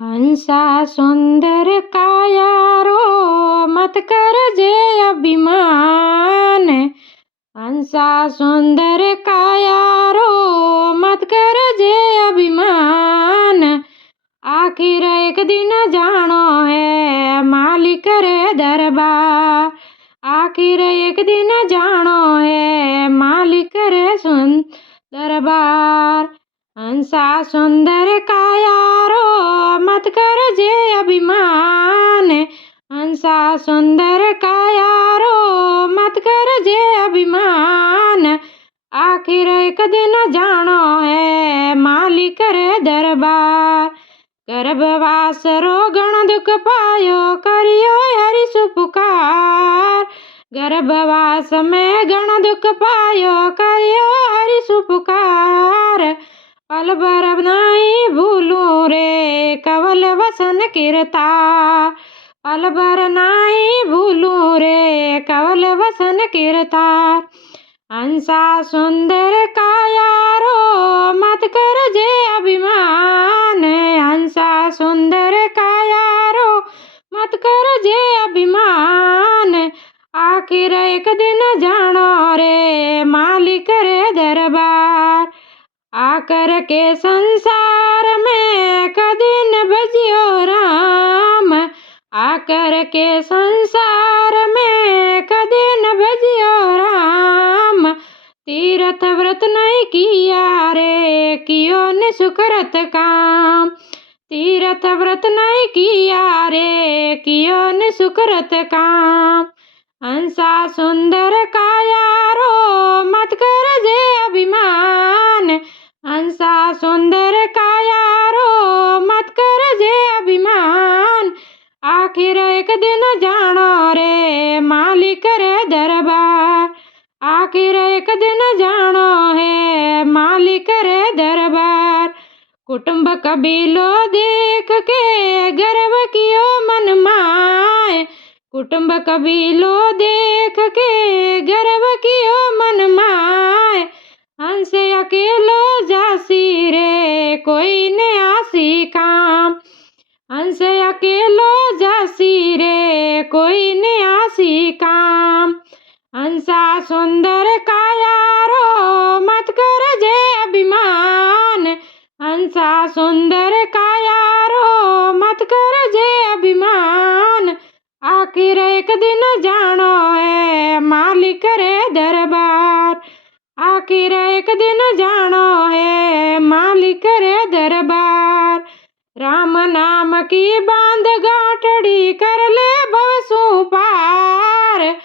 हंसा सुंदर कायारो मत कर जे अभिमान। हंसा सुंदर कायारो मत कर जे अभिमान। आखिर एक दिन जानो है मालिक रे दरबार। आखिर एक दिन जानो है मालिक रे दरबार। हंसा सुंदर कायारो मत कर जे अभिमान। हंसा सुंदर कायारो मत कर जे अभिमान। आखिर एक दिन जानो है मालिक रे दरबार। गर्भवास रो गण दुख पायो करियो हरि सुपुकार। गर्भवास में गण दुख पायो करियो हरि सुपुकार। पल भर नहीं भूलूं रे कवल वसन कीरता। पल भर नहीं भूलूं रे कवल वसन कीरता। हंसा सुंदर कायारो मत कर जे अभिमान। हंसा सुंदर कायारो मत कर जे अभिमान। आखिर एक दिन जानो रे मालिक रे दरबार। आकर के संसार में कदी न भजियो राम। आकर के संसार में कदी न भजियो राम। तीर्थ व्रत नहीं किया रे कियो ने सुकृत काम। तीर्थ व्रत नहीं किया रे कियो ने सुकृत काम। हंसा सुंदर कायारो मत कर जे अभिमान। हंसा सुंदर कायारो मत कर जे अभिमान। आखिर एक दिन जानो रे मालिक रे दरबार। आखिर एक दिन जानो है मालिक रे दरबार। कुटुंब कबीलो देख के गर्व कियो मन माय। कुटुंब कबीलो देख के गर्व कियो मन माय। हंस अकेलो जासी रे कोई ने आसी काम। हंस अकेलो जासी रे कोई ने आसी काम। हंसा सुंदर कायारो मत कर जे अभिमान। हंसा सुंदर कायारो मत कर जे अभिमान। आखिर एक दिन जानो है मालिक रे दरबार। आखिर एक दिन जानो है मालिक रे दरबार। राम नाम की बांध गांठड़ी कर ले भवसु पार।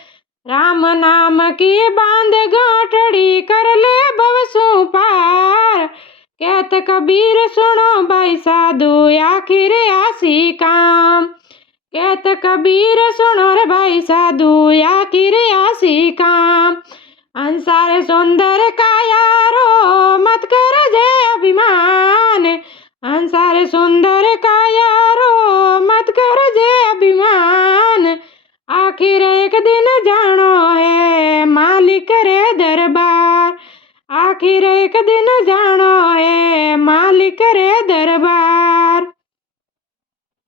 राम नाम की बांध गांठड़ी कर ले भवसु पार। कहत कबीर सुनो भाई साधु आखिर आसी काम। कहत कबीर सुनो रे भाई साधु आखिर आसी काम। हंसार सुंदर कायारो मत कर जे अभिमान। हंसार सुंदर कायारो मत कर जे अभिमान। आखिर एक दिन जानो है मालिक रे दरबार। आखिर एक दिन जानो है मालिक रे दरबार।